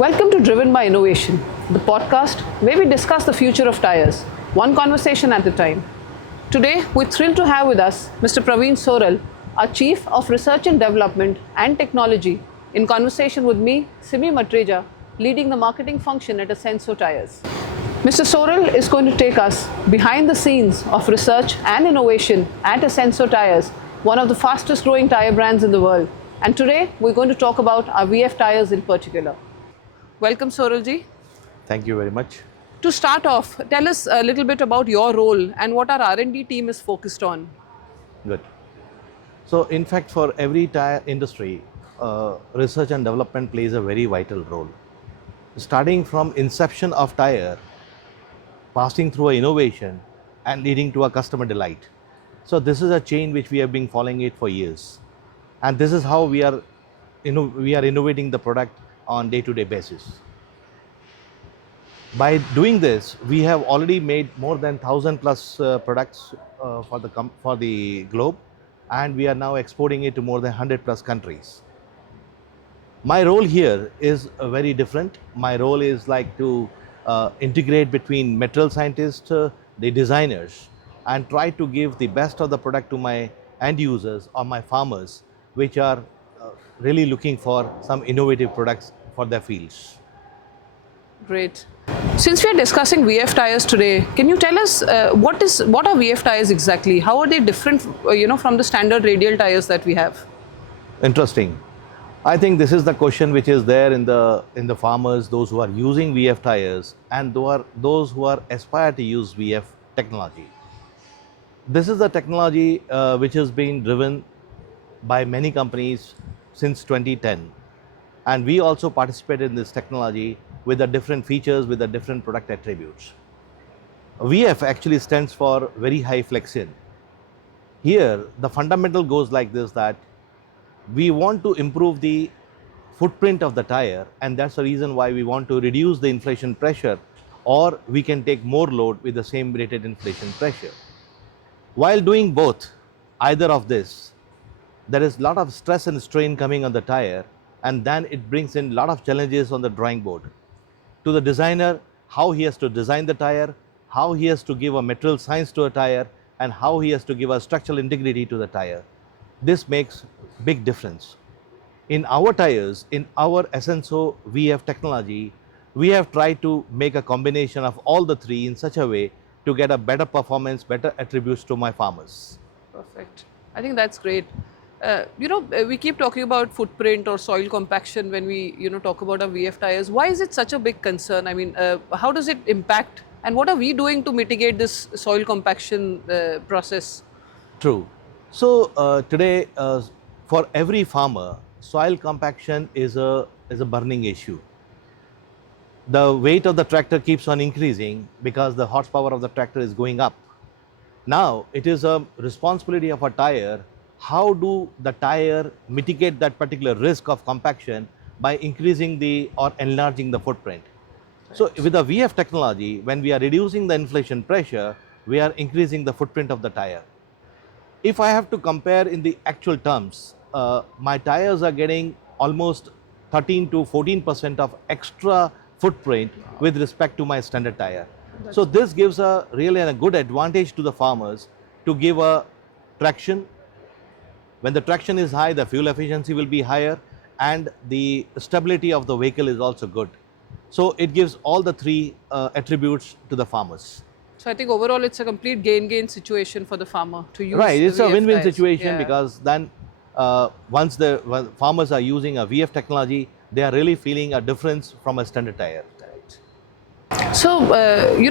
Welcome to Driven by Innovation, the podcast where we discuss the future of tires, one conversation at a time. Today, we're thrilled to have with us Mr. Praveen Soral, our Chief of Research and Development and Technology, in conversation with me, Simmy Matreja, leading the marketing function at Ascenso Tyres. Mr. Soral is going to take us behind the scenes of research and innovation at Ascenso Tyres, one of the fastest growing tire brands in the world. And today, we're going to talk about our VF Tyres in particular. Welcome, Soralji. Thank you very much. To start off, tell us a little bit about your role and what our R&D team is focused on. Good. So, in fact, for every tire industry, research and development plays a very vital role. Starting from inception of tire, passing through a innovation and leading to a customer delight. So, this is a chain which we have been following it for years. And this is how we are innovating the product on day-to-day basis. By doing this, we have already made more than 1,000 plus products for the globe, and we are now exporting it to more than 100 plus countries. My role here is very different. My role is like to integrate between material scientists, the designers, and try to give the best of the product to my end users or my farmers, which are really looking for some innovative products for their fields. Great. Since we are discussing VF Tyres today, can you tell us what are VF Tyres exactly? How are they different, from the standard radial tires that we have? Interesting. I think this is the question which is there in the farmers, those who are using VF Tyres, and those who are aspire to use VF technology. This is the technology which has been driven by many companies since 2010, and we also participate in this technology with the different features, with the different product attributes. VF actually stands for very high flexion. Here the fundamental goes like this, that we want to improve the footprint of the tire, and that's the reason why we want to reduce the inflation pressure, or we can take more load with the same rated inflation pressure. While doing both, either of this, there is a lot of stress and strain coming on the tire, and then it brings in a lot of challenges on the drawing board. To the designer, how he has to design the tire, how he has to give a material science to a tire, and how he has to give a structural integrity to the tire. This makes big difference. In our tires, in our Ascenso VF technology, we have tried to make a combination of all the three in such a way to get a better performance, better attributes to my farmers. Perfect. I think that's great. We keep talking about footprint or soil compaction when we, talk about our VF Tyres. Why is it such a big concern? I mean, how does it impact, and what are we doing to mitigate this soil compaction process? True. So today, for every farmer, soil compaction is a burning issue. The weight of the tractor keeps on increasing because the horsepower of the tractor is going up. Now, it is a responsibility of a tire. How do the tire mitigate that particular risk of compaction by increasing or enlarging the footprint? Right. So with the VF technology, when we are reducing the inflation pressure, we are increasing the footprint of the tire. If I have to compare in the actual terms, my tires are getting almost 13 to 14% of extra footprint with respect to my standard tire. So this gives a really a good advantage to the farmers to give a traction. When the traction is high, the fuel efficiency will be higher, and the stability of the vehicle is also good. So it gives all the three attributes to the farmers. So I think overall it's a complete gain-gain situation for the farmer to use. Right, it's a win-win situation, yeah. Because then once the farmers are using a VF technology, they are really feeling a difference from a standard tire. So,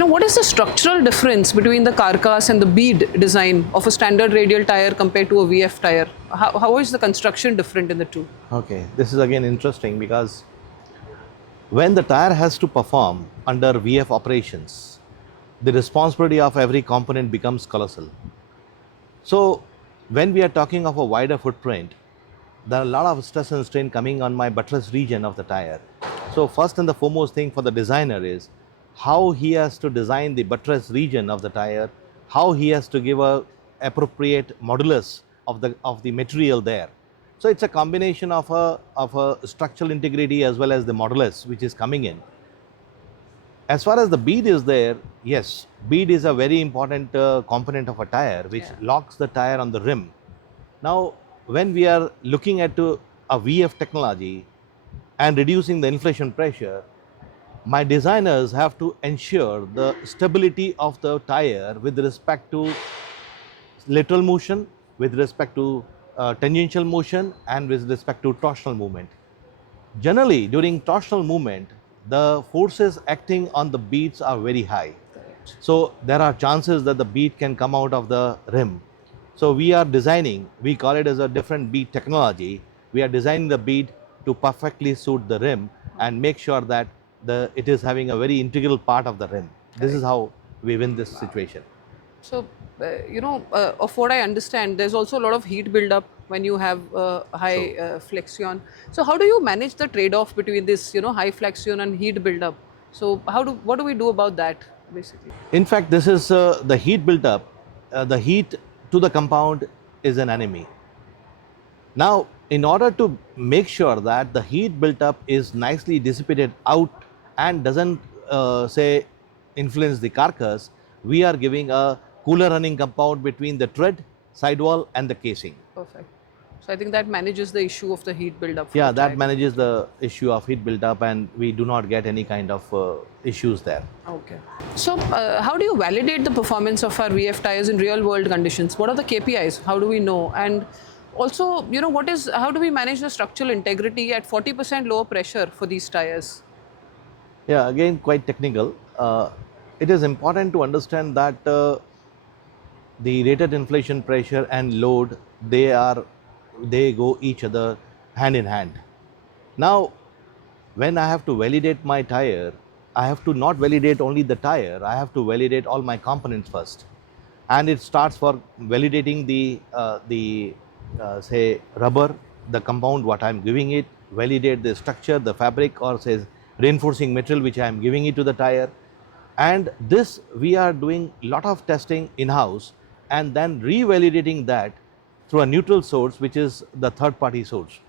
what is the structural difference between the carcass and the bead design of a standard radial tire compared to a VF tire? How is the construction different in the two? Okay, this is again interesting, because when the tire has to perform under VF operations, the responsibility of every component becomes colossal. So, when we are talking of a wider footprint, there are a lot of stress and strain coming on my buttress region of the tire. So, first and the foremost thing for the designer is how he has to design the buttress region of the tire, how he has to give a appropriate modulus of the material there. So it's a combination of a structural integrity as well as the modulus which is coming in. As far as the bead is there, yes, bead is a very important component of a tire which locks the tire on the rim. Now, when we are looking at a VF technology and reducing the inflation pressure, my designers have to ensure the stability of the tire with respect to lateral motion, with respect to tangential motion, and with respect to torsional movement. Generally, during torsional movement, the forces acting on the beads are very high. So there are chances that the bead can come out of the rim. So we are designing, we call it as a different bead technology. We are designing the bead to perfectly suit the rim and make sure that it is having a very integral part of the rim. This is how we win this situation. So, of what I understand, there's also a lot of heat buildup when you have high flexion. So, how do you manage the trade-off between this, high flexion and heat buildup? So, what do we do about that, basically? In fact, this is the heat buildup. The heat to the compound is an enemy. Now, in order to make sure that the heat built up is nicely dissipated out and doesn't say influence the carcass, we are giving a cooler running compound between the tread, sidewall and the casing. Perfect. So I think that manages the issue of the heat buildup. Yeah, that manages the issue of heat buildup and we do not get any kind of issues there. Okay. So how do you validate the performance of our VF tires in real world conditions? What are the KPIs? How do we know? And also, how do we manage the structural integrity at 40% lower pressure for these tires? Yeah, again, quite technical. It is important to understand that the rated inflation pressure and load, they go each other hand in hand. Now, when I have to validate my tire, I have to not validate only the tire, I have to validate all my components first. And it starts for validating the say rubber, the compound what I am giving it, validate the structure, the fabric or says reinforcing material which I am giving it to the tire. And this we are doing lot of testing in-house and then revalidating that through a neutral source which is the third party source,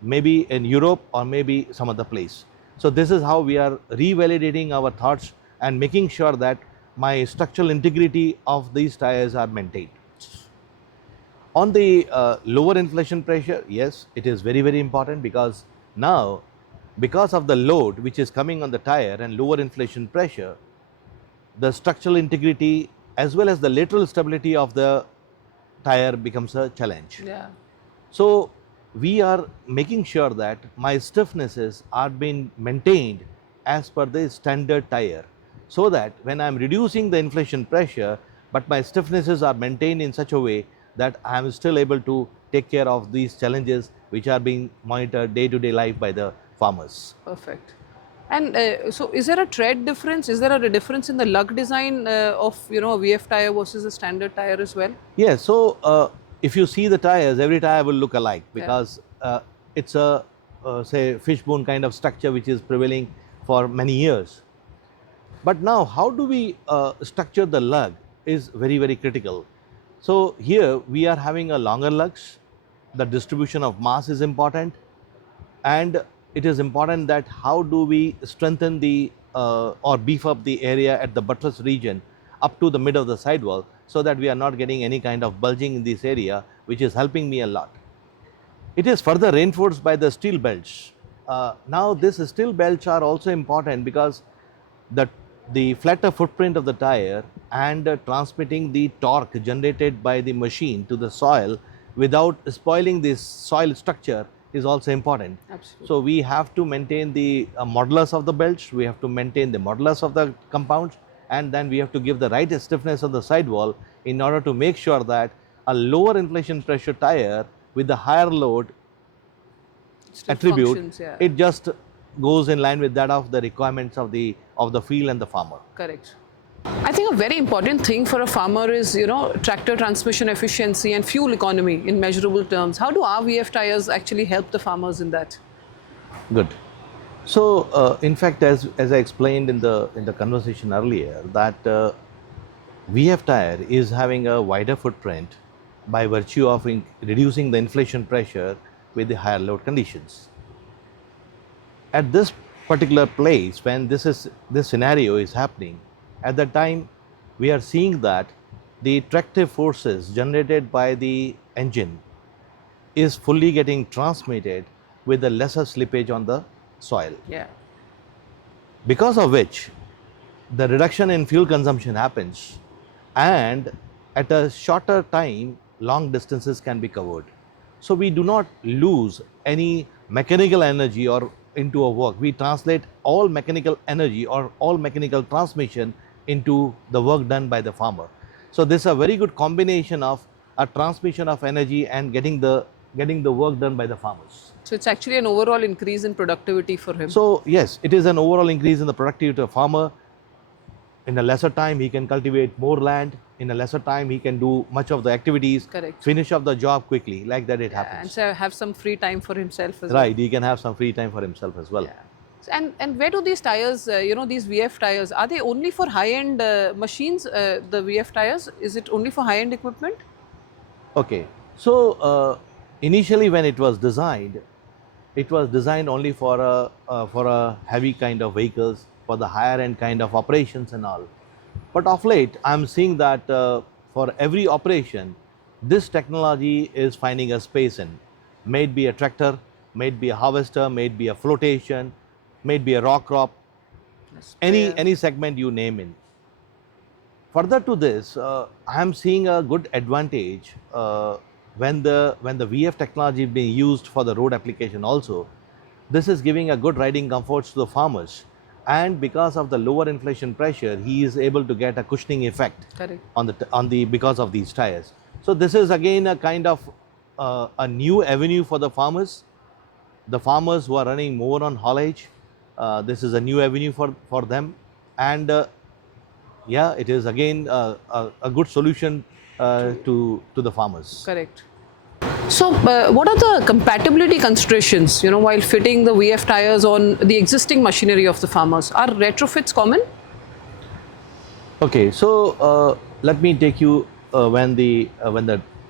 maybe in Europe or maybe some other place. So this is how we are revalidating our thoughts and making sure that my structural integrity of these tires are maintained. On the lower inflation pressure, yes, it is very, very important because now, because of the load which is coming on the tire and lower inflation pressure, the structural integrity as well as the lateral stability of the tire becomes a challenge. Yeah. So we are making sure that my stiffnesses are being maintained as per the standard tire, so that when I am reducing the inflation pressure, but my stiffnesses are maintained in such a way that I am still able to take care of these challenges which are being monitored day-to-day life by the farmers. Perfect. And so is there a tread difference? Is there a difference in the lug design of a VF tire versus a standard tire as well? Yes, so if you see the tires, every tire will look alike because it's a say fishbone kind of structure which is prevailing for many years. But now how do we structure the lug is very, very critical. So here we are having a longer lugs, the distribution of mass is important, and it is important that how do we strengthen the or beef up the area at the buttress region up to the mid of the sidewall so that we are not getting any kind of bulging in this area, which is helping me a lot. It is further reinforced by the steel belts. Now these steel belts are also important because the flatter footprint of the tire and transmitting the torque generated by the machine to the soil without spoiling this soil structure is also important. Absolutely. So we have to maintain the modulus of the belts, we have to maintain the modulus of the compounds, and then we have to give the right stiffness of the sidewall in order to make sure that a lower inflation pressure tire with the higher load attribute, it just goes in line with that of the requirements of the field and the farmer. Correct. I think a very important thing for a farmer is, tractor transmission efficiency and fuel economy in measurable terms. How do our VF tires actually help the farmers in that? Good. So, in fact, as I explained in the conversation earlier, that VF tire is having a wider footprint by virtue of reducing the inflation pressure with the higher load conditions. At this particular place, when this scenario is happening, at that time we are seeing that the tractive forces generated by the engine is fully getting transmitted with a lesser slippage on the soil. Yeah. Because of which the reduction in fuel consumption happens, and at a shorter time long distances can be covered. So we do not lose any mechanical energy or into a work. We translate all mechanical energy or all mechanical transmission into the work done by the farmer. So this is a very good combination of a transmission of energy and getting the work done by the farmers. So it's actually an overall increase in productivity for him. So yes, it is an overall increase in the productivity of farmer. In a lesser time, he can cultivate more land. In a lesser time, he can do much of the activities. Correct. Finish up the job quickly. Like that, it happens. And so have some free time for himself as well. Right. He can have some free time for himself as well. Yeah. And where do these tires, these VF tires, are they only for high-end machines? The VF tires, is it only for high-end equipment? Okay. So initially, when it was designed only for a heavy kind of vehicles, for the higher end kind of operations and all. But of late, I'm seeing that for every operation, this technology is finding a space in. May it be a tractor, may it be a harvester, may it be a flotation, may it be a rock crop, any segment you name in. Further to this, I'm seeing a good advantage when the VF technology is being used for the road application also. This is giving a good riding comforts to the farmers. And because of the lower inflation pressure, he is able to get a cushioning effect. Correct. Because of these tires. So this is again a kind of a new avenue for the farmers. The farmers who are running more on haulage, this is a new avenue for them. And yeah, it is again a good solution to the farmers. Correct. So, what are the compatibility considerations, while fitting the VF tires on the existing machinery of the farmers? Are retrofits common? Okay, so let me take you when the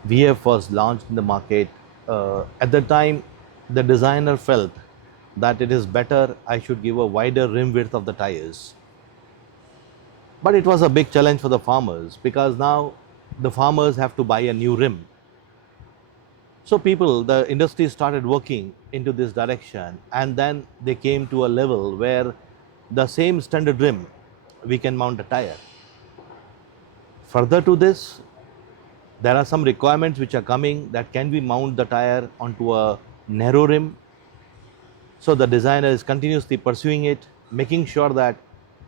VF was launched in the market. At the time, the designer felt that it is better I should give a wider rim width of the tires. But it was a big challenge for the farmers because now the farmers have to buy a new rim. So the industry started working into this direction, and then they came to a level where the same standard rim, we can mount a tire. Further to this, there are some requirements which are coming that can we mount the tire onto a narrow rim. So the designer is continuously pursuing it, making sure that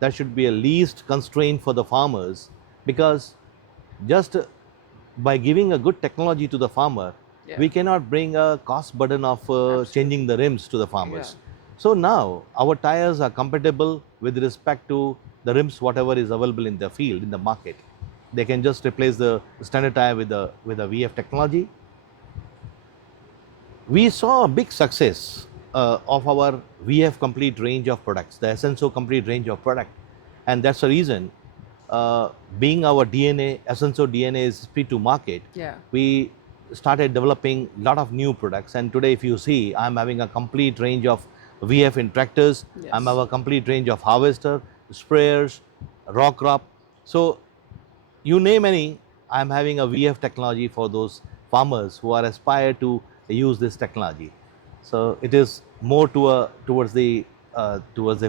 there should be a least constraint for the farmers, because just by giving a good technology to the farmer, we cannot bring a cost burden of changing the rims to the farmers. So now our tires are compatible with respect to the rims whatever is available in the field, in the market. They can just replace the standard tire with a VF technology. We saw a big success of our VF complete range of products, the Ascenso complete range of product, and that's the reason. Being our DNA, Ascenso DNA is speed to market. We started developing a lot of new products, and today if you see, I'm having a complete range of VF in tractors. I'm having a complete range of harvester, sprayers, rock crop. So you name any, I'm having a VF technology for those farmers who are aspired to use this technology. So it is more towards the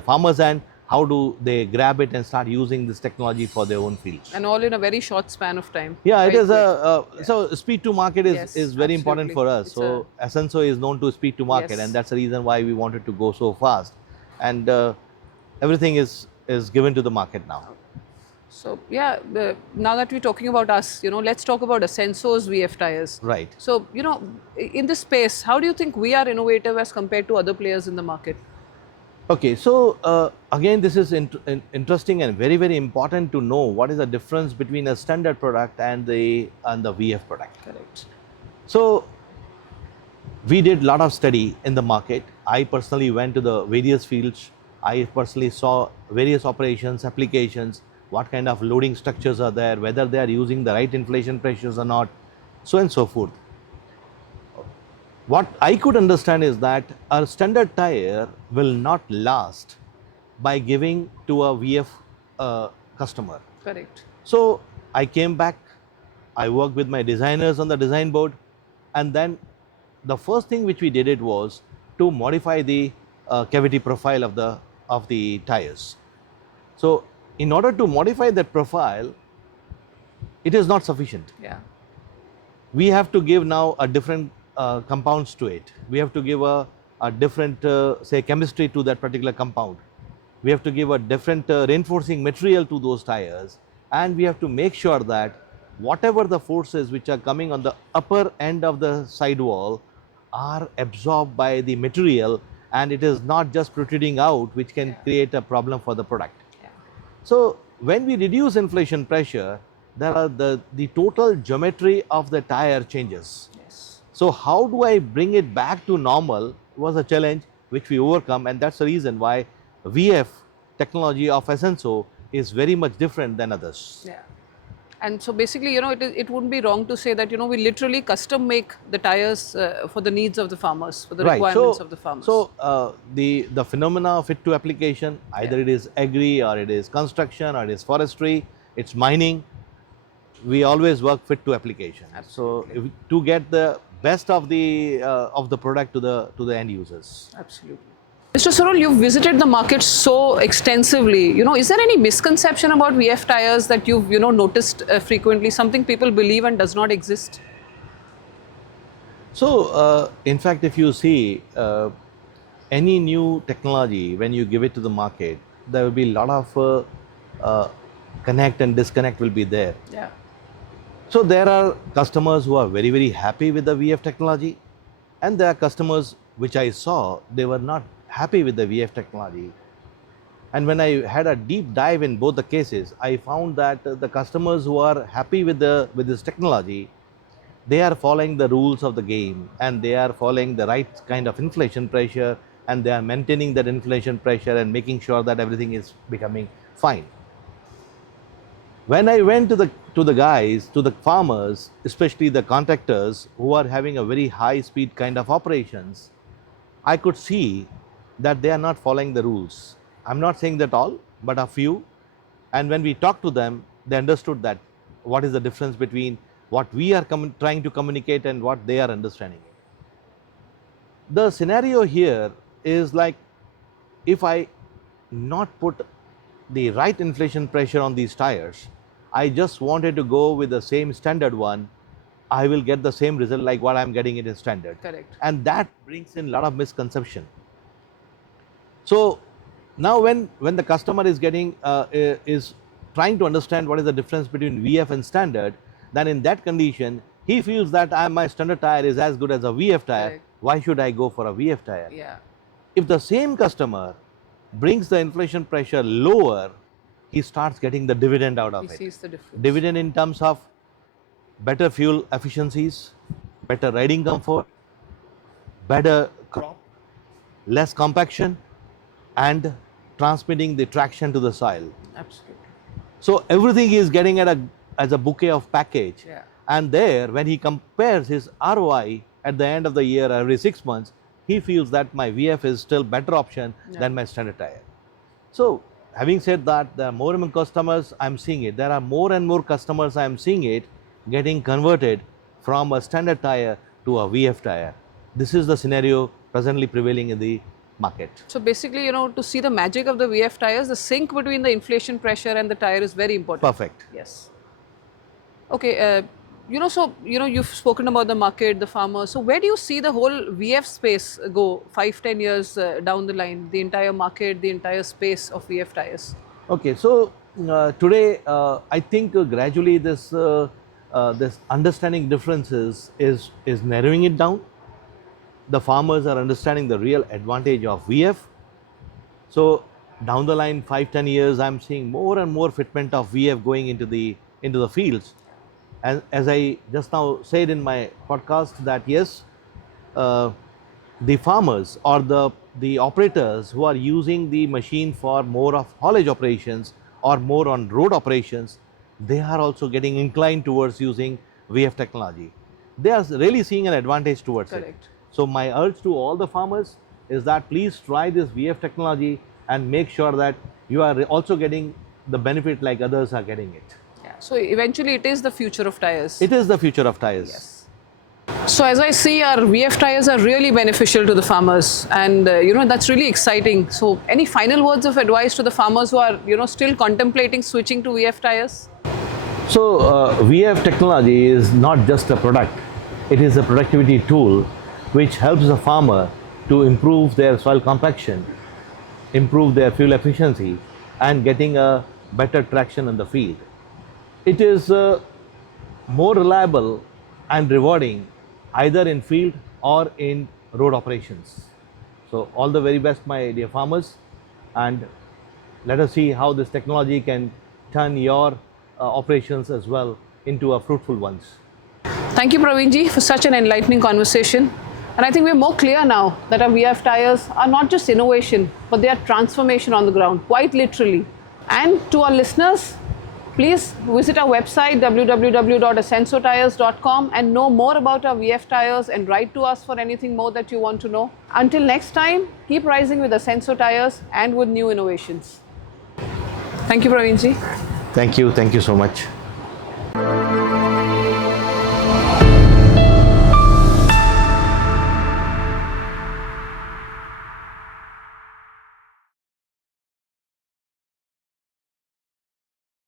farmers, and how do they grab it and start using this technology for their own fields. And all in a very short span of time. Yeah, it is so speed to market is very important for us. So Ascenso is known to speed to market, and that's the reason why we wanted to go so fast. And everything is given to the market now. So yeah, now that we're talking about us, let's talk about Ascenso's VF tires. Right. So, in this space, how do you think we are innovative as compared to other players in the market? Okay, so again, this is interesting and very, very important to know what is the difference between a standard product and the VF product. Correct. So we did a lot of study in the market. I personally went to the various fields. I personally saw various operations, applications, what kind of loading structures are there, whether they are using the right inflation pressures or not, so and so forth. What I could understand is that a standard tire will not last by giving to a VF customer. Correct. So I came back, I worked with my designers on the design board, and then the first thing which we did it was to modify the cavity profile of the tires. So in order to modify that profile, it is not sufficient. Yeah. We have to give now a different compounds to it. We have to give a different, say, chemistry to that particular compound. We have to give a different reinforcing material to those tires, and we have to make sure that whatever the forces which are coming on the upper end of the sidewall are absorbed by the material, and it is not just protruding out, which can create a problem for the product. Yeah. So when we reduce inflation pressure, there are the total geometry of the tire changes. Yes. So how do I bring it back to normal was a challenge which we overcome, and that's the reason why VF technology of Ascenso is very much different than others. Yeah. And so basically, it wouldn't be wrong to say that, we literally custom make the tires for the needs of the farmers, for the requirements of the farmers. So the phenomena of fit to application, either it is agri or it is construction or it is forestry, it's mining, we always work fit to application. Absolutely. So to get the best of the product to the end users. Absolutely. Mr. Soral, you've visited the market so extensively. Is there any misconception about VF tires that you've noticed frequently? Something people believe and does not exist? So in fact, if you see any new technology, when you give it to the market, there will be a lot of connect and disconnect will be there. Yeah. So there are customers who are very, very happy with the VF technology, and there are customers which I saw, they were not happy with the VF technology. And when I had a deep dive in both the cases, I found that the customers who are happy with this technology, they are following the rules of the game, and they are following the right kind of inflation pressure, and they are maintaining that inflation pressure and making sure that everything is becoming fine. When I went to the guys, to the farmers, especially the contractors who are having a very high speed kind of operations, I could see that they are not following the rules. I'm not saying that all, but a few. And when we talked to them, they understood that what is the difference between what we are trying to communicate and what they are understanding. The scenario here is like, if I not put the right inflation pressure on these tires, I just wanted to go with the same standard one, I will get the same result like what I'm getting it in standard. Correct. And that brings in a lot of misconception. So now when the customer is getting is trying to understand what is the difference between VF and standard, then in that condition he feels that my standard tire is as good as a VF tire. Correct. Why should I go for a VF tire? Yeah. If the same customer brings the inflation pressure lower, he starts getting the dividend out of it. He sees the difference. Dividend in terms of better fuel efficiencies, better riding comfort, better crop, less compaction, and transmitting the traction to the soil. Absolutely. So everything he is getting as a bouquet of package. Yeah. And there, when he compares his ROI at the end of the year, every 6 months, he feels that my VF is still better option than my standard tire. So having said that, there are more and more customers, I'm seeing it. There are more and more customers, I'm seeing it, getting converted from a standard tire to a VF tire. This is the scenario presently prevailing in the market. So basically, to see the magic of the VF tires, the sync between the inflation pressure and the tire is very important. Perfect. Yes. Okay. You've spoken about the market, the farmers. So where do you see the whole VF space go 5-10 years down the line? The entire market, the entire space of VF tires. Okay. So today, I think gradually this understanding differences is narrowing it down. The farmers are understanding the real advantage of VF. So down the line, 5-10 years, I'm seeing more and more fitment of VF going into the fields. And as I just now said in my podcast, that yes, the farmers or the operators who are using the machine for more of haulage operations or more on road operations, they are also getting inclined towards using VF technology. They are really seeing an advantage towards Correct. it. So my urge to all the farmers is that please try this VF technology and make sure that you are also getting the benefit like others are getting it. Yeah. So eventually it is the future of tires. It is the future of tires. Yes. So as I see, our VF tires are really beneficial to the farmers, and that's really exciting. So any final words of advice to the farmers who are still contemplating switching to VF tires? So VF technology is not just a product, it is a productivity tool which helps the farmer to improve their soil compaction, improve their fuel efficiency, and getting a better traction in the field. It is more reliable and rewarding either in field or in road operations. So all the very best, my dear farmers, and let us see how this technology can turn your operations as well into a fruitful ones. Thank you, Praveen ji, for such an enlightening conversation. And I think we're more clear now that our VF tires are not just innovation, but they are transformation on the ground, quite literally. And to our listeners, please visit our website www.ascensotyres.com and know more about our VF tires and write to us for anything more that you want to know. Until next time, keep rising with Ascenso Tyres and with new innovations. Thank you, Praveen ji. Thank you so much.